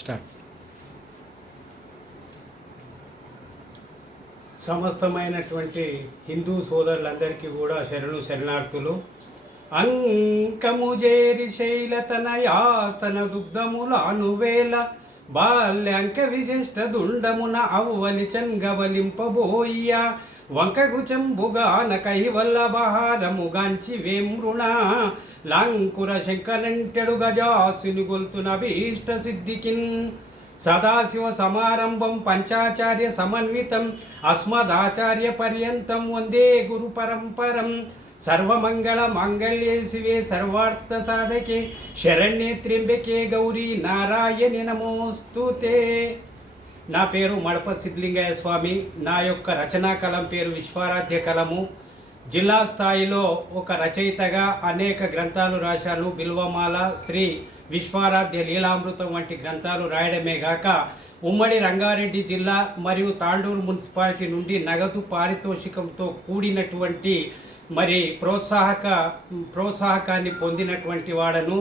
Start. సమస్తమైనటువంటి హిందూ సోదరులందరికీ కూడా శరణు శరణార్థులు. అంకము జేరి శైలతనయాస్తన దుగ్ధముల అనువేల బాల్యాంక విశిష్ట దుండమున అవ్వలి చంగవలింపబోయ్య వంకగు చెంబుగాన కైవల్లభహారముగాంచి వేమృణ లాంకుర శంకరంటెడు గజాసుని గొల్తున భీష్ట సిద్ధికిన్ సదాశివ సమారంభం పంచాచార్య సమన్వితం అస్మదాచార్య పర్యంతం వందే గురు పరంపరం. సర్వమంగళ మాంగళ్యే శివే సర్వార్థ సాధకే శరణ్యే త్ర్యంబకే గౌరీ నారాయణి నమోస్తుతే. నా పేరు మడప సిద్ధలింగయ్య స్వామి. నా యొక్క రచనా కలం పేరు విశ్వారాధ్య కలము. జిల్లా స్థాయిలో ఒక రచయితగా అనేక గ్రంథాలు రాశాను. బిల్వమాల, శ్రీ విశ్వారాధ్య లీలామృతం వంటి గ్రంథాలు రాయడమే గాక ఉమ్మడి రంగారెడ్డి జిల్లా మరియు తాండూరు మున్సిపాలిటీ నుండి నగదు పారితోషికంతో కూడినటువంటి ప్రోత్సాహకాన్ని పొందినటువంటి వాడను.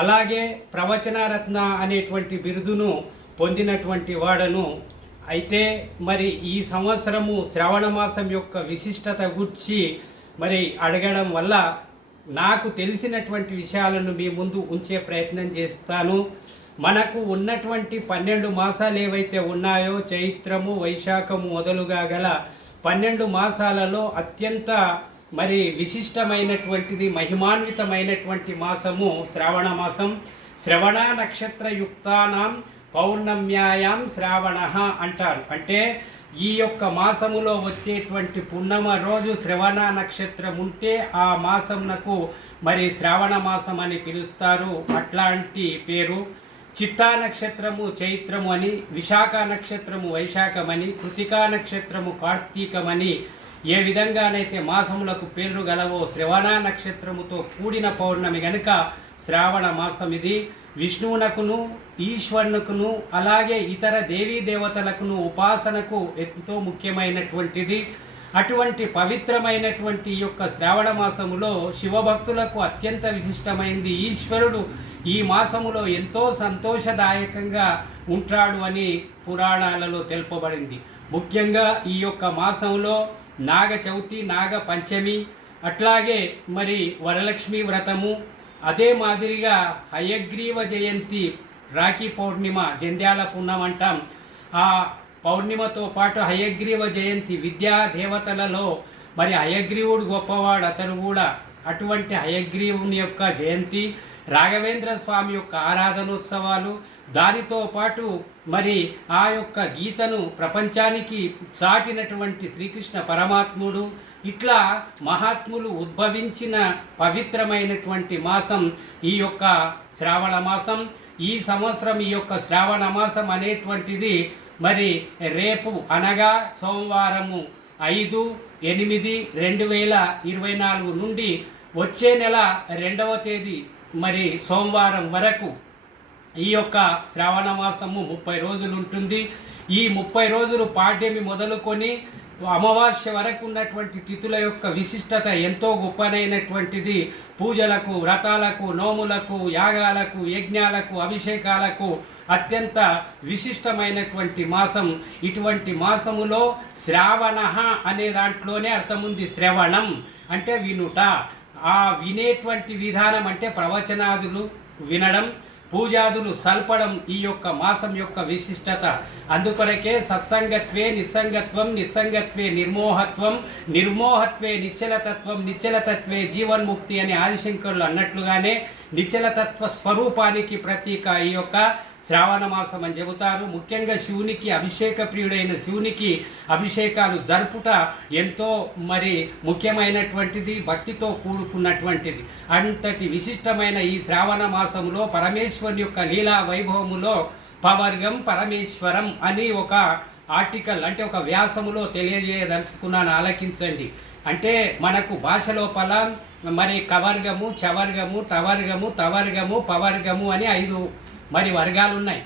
అలాగే ప్రవచనరత్న అనేటువంటి బిరుదును పొందినటువంటి వాడను. అయితే ఈ సంవత్సరము శ్రవణ మాసం యొక్క విశిష్టత గురించి అడగడం వల్ల నాకు తెలిసినటువంటి విషయాలను మీ ముందు ఉంచే ప్రయత్నం చేస్తాను. మనకు ఉన్నటువంటి 12 మాసాలు ఏవైతే ఉన్నాయో చైత్రము, వైశాఖము మొదలుగా గల 12 మాసాలలో అత్యంత విశిష్టమైనటువంటిది, మహిమాన్వితమైనటువంటి మాసము శ్రావణ మాసం. శ్రవణ నక్షత్రయుక్తానాం పౌర్ణమ్యాయాం శ్రావణ అంటారు. అంటే ఈ యొక్క మాసములో వచ్చేటువంటి పున్నమ రోజు శ్రవణ నక్షత్రం ఉంటే ఆ మాసంనకు శ్రావణ మాసం అని పిలుస్తారు. అట్లాంటి పేరు. చిత్తా నక్షత్రము చైత్రము అని, విశాఖ నక్షత్రము వైశాఖమని, కృతికా నక్షత్రము కార్తీకమని ఏ విధంగానైతే మాసములకు పేర్లు గలవో శ్రవణ నక్షత్రముతో కూడిన పౌర్ణమి గనుక శ్రావణ మాసం ఇది. విష్ణువునకును ఈశ్వరునకును అలాగే ఇతర దేవీ దేవతలకును ఉపాసనకు ఎంతో ముఖ్యమైనటువంటిది. అటువంటి పవిత్రమైనటువంటి ఈ యొక్క శ్రావణ మాసములో శివభక్తులకు అత్యంత విశిష్టమైంది. ఈశ్వరుడు ఈ మాసములో ఎంతో సంతోషదాయకంగా ఉంటాడు అని పురాణాలలో తెలుపబడింది. ముఖ్యంగా ఈ యొక్క మాసంలో నాగ చవితి, నాగ పంచమి, అట్లాగే వరలక్ష్మి వ్రతము, అదే మాదిరిగా హయగ్రీవ జయంతి, రాఖీ పౌర్ణిమ, జంధ్యాల పున్నం అంటాం. ఆ పౌర్ణిమతో పాటు హయగ్రీవ జయంతి, విద్యా దేవతలలో హయగ్రీవుడు గొప్పవాడు, అతను కూడా. అటువంటి హయగ్రీవుని యొక్క జయంతి, రాఘవేంద్ర స్వామి యొక్క ఆరాధనోత్సవాలు, దానితో పాటు ఆ యొక్క గీతను ప్రపంచానికి చాటినటువంటి శ్రీకృష్ణ పరమాత్ముడు, ఇట్లా మహాత్ములు ఉద్భవించిన పవిత్రమైనటువంటి మాసం ఈ యొక్క శ్రావణ మాసం. ఈ సంవత్సరం ఈ యొక్క శ్రావణ మాసం అనేటువంటిది రేపు అనగా సోమవారము 5/8/2024 నుండి వచ్చే నెల 2వ తేదీ సోమవారం వరకు ఈ యొక్క శ్రావణ మాసము 30 రోజులు ఉంటుంది. ఈ 30 రోజులు పాడ్యమి మొదలుకొని అమావాస్య వరకు ఉన్నటువంటి తిథుల యొక్క విశిష్టత ఎంతో గొప్పనైనటువంటిది. పూజలకు, వ్రతాలకు, నోములకు, యాగాలకు, యజ్ఞాలకు, అభిషేకాలకు అత్యంత విశిష్టమైనటువంటి మాసం. ఇటువంటి మాసములో శ్రావణ అనే దాంట్లోనే అర్థం ఉంది. శ్రవణం అంటే వినుట. ఆ వినేటువంటి విధానం అంటే ప్రవచనాదులు వినడం, పూజాదులు సల్పడం ఈ యొక్క మాసం యొక్క విశిష్టత. అందుకొరకే సత్సంగత్వే నిస్సంగత్వం, నిస్సంగత్వే నిర్మోహత్వం, నిర్మోహత్వే నిశ్చలతత్వం, నిశ్చలతత్వే జీవన్ముక్తి అని ఆదిశంకరులు అన్నట్లుగానే నిశ్చలతత్వ స్వరూపానికి ప్రతీక ఈ యొక్క శ్రావణ మాసం అని చెబుతారు. ముఖ్యంగా శివునికి, అభిషేక ప్రియుడైన శివునికి అభిషేకాలు జరుపుట ఎంతో ముఖ్యమైనటువంటిది, భక్తితో కూడుకున్నటువంటిది. అంతటి విశిష్టమైన ఈ శ్రావణ మాసంలో పరమేశ్వరుని యొక్క లీలా వైభవములో పవర్గం పరమేశ్వరం అని ఒక ఆర్టికల్ అంటే ఒక వ్యాసములో తెలియజేయదలుచుకున్నాను, ఆలకించండి. అంటే మనకు భాష లోపల కవర్గము, చవర్గము, టవర్గము, తవర్గము, పవర్గము అని 5 వర్గాలు ఉన్నాయి.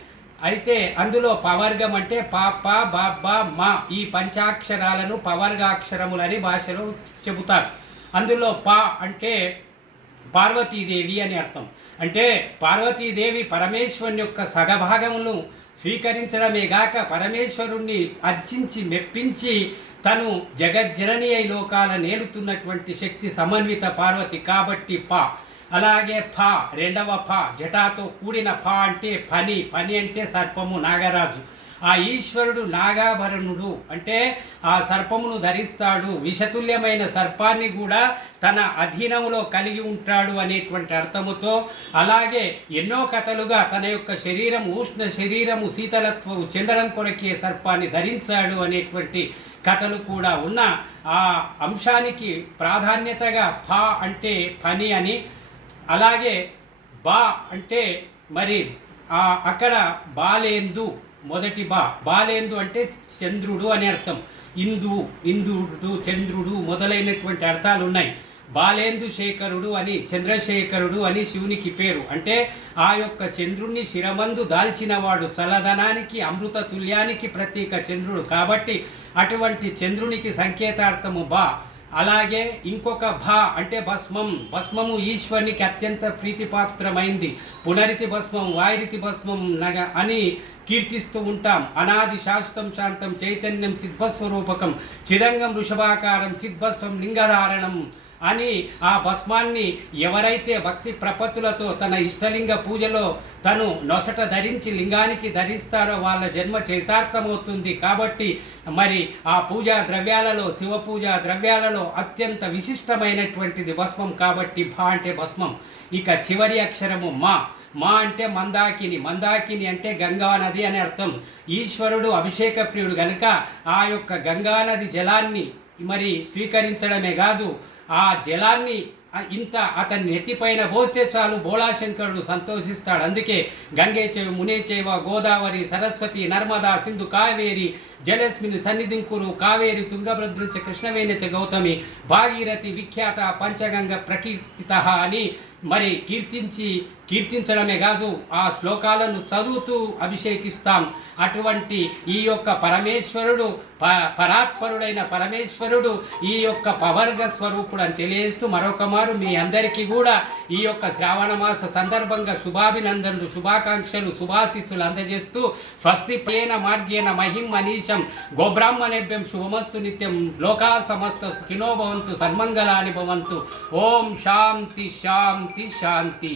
అయితే అందులో పవర్గం అంటే పా, పా, బా, బా, మా ఈ పంచాక్షరాలను పవర్గాక్షరములని భాషలో చెబుతారు. అందులో పా అంటే పార్వతీదేవి అని అర్థం. అంటే పార్వతీదేవి పరమేశ్వరుని యొక్క సగభాగమును స్వీకరించడమే గాక పరమేశ్వరుణ్ణి అర్చించి మెప్పించి తను జగజ్జనని అయి లోకాల నేలుతున్నటువంటి శక్తి సమన్విత పార్వతి కాబట్టి పా. అలాగే ఫ రెండవ ఫ జటాతో కూడిన ఫ అంటే పని, పని అంటే సర్పము నాగరాజు. ఆ ఈశ్వరుడు నాగాభరణుడు అంటే ఆ సర్పమును ధరిస్తాడు, విషతుల్యమైన సర్పాన్ని కూడా తన అధీనములో కలిగి ఉంటాడు అనేటువంటి అర్థముతో, అలాగే ఎన్నో కథలుగా తన యొక్క శరీరం ఉష్ణ శరీరము శీతలత్వము చెందడం కొరకే సర్పాన్ని ధరించాడు అనేటువంటి కథలు కూడా ఉన్న ఆ అంశానికి ప్రాధాన్యతగా ఫ అంటే పని అని, అలాగే బా అంటే మరి అక్కడ బాలేందు మొదటి బాలేందు అంటే చంద్రుడు అని అర్థం. ఇంద్రుడు చంద్రుడు మొదలైనటువంటి అర్థాలు ఉన్నాయి. బాలేందు శేఖరుడు అని చంద్రశేఖరుడు అని శివునికి పేరు. అంటే ఆ యొక్క చంద్రుణ్ణి శిరమందు దాల్చినవాడు, చల్లదనానికి అమృత తుల్యానికి ప్రతీక చంద్రుడు కాబట్టి అటువంటి చంద్రునికి సంకేతార్థము బా. అలాగే ఇంకొక భా అంటే భస్మం. భస్మము ఈశ్వరునికి అత్యంత ప్రీతిపాత్రమైంది. పునరితి భస్మం వాయిరితి భస్మం నగ అని కీర్తిస్తూ ఉంటాం. అనాది శాశ్వతం శాంతం చైతన్యం చిద్భస్వరూపకం చిదంగం వృషభాకారం చిద్భస్వం లింగధారణం అని ఆ భస్మాన్ని ఎవరైతే భక్తి ప్రపత్తులతో తన ఇష్టలింగ పూజలో తను నొసట ధరించి లింగానికి ధరిస్తారో వాళ్ళ జన్మ చరితార్థమవుతుంది. కాబట్టి మరి ఆ పూజా ద్రవ్యాలలో శివ పూజా ద్రవ్యాలలో అత్యంత విశిష్టమైనటువంటిది భస్మం కాబట్టి భా అంటే భస్మం. ఇక చివరి అక్షరము మా అంటే మందాకిని. మందాకిని అంటే గంగా నది అని అర్థం. ఈశ్వరుడు అభిషేక ప్రియుడు గనుక ఆ యొక్క గంగానది జలాన్ని మరి స్వీకరించడమే కాదు, ఆ జలాన్ని ఇంత అతని నెత్తిపైన పోస్తే చాలు బోళాశంకరుడు సంతోషిస్తాడు. అందుకే గంగే చేవ మునే చేవ గోదావరి సరస్వతి నర్మదా సింధు కావేరి జలస్మిని సన్నిధింకురు కావేరి తుంగభద్రుచ కృష్ణవేణచ గౌతమి భాగీరథి విఖ్యాత పంచగంగ ప్రకీర్తిత అని మరి కీర్తించడమే కాదు ఆ శ్లోకాలను చదువుతూ అభిషేకిస్తాం. అటువంటి ఈ యొక్క పరమేశ్వరుడు పరాత్పరుడైన పరమేశ్వరుడు ఈ యొక్క పవర్గ స్వరూపుడు అని తెలియజేస్తూ మరొక మారు మీ అందరికీ కూడా ఈ యొక్క శ్రావణ మాస సందర్భంగా శుభాభినందనలు శుభాకాంక్షలు శుభాశీస్సులు అందజేస్తూ స్వస్తి ప్రేణ మార్గేణ మహిం మనీషం గోబ్రాహ్మణేభ్యం శుభమస్తు నిత్యం లోకా సమస్త సుఖినో భవంతు సన్మంగళాని భవంతు. ఓం శాంతి శాంతి శాంతి.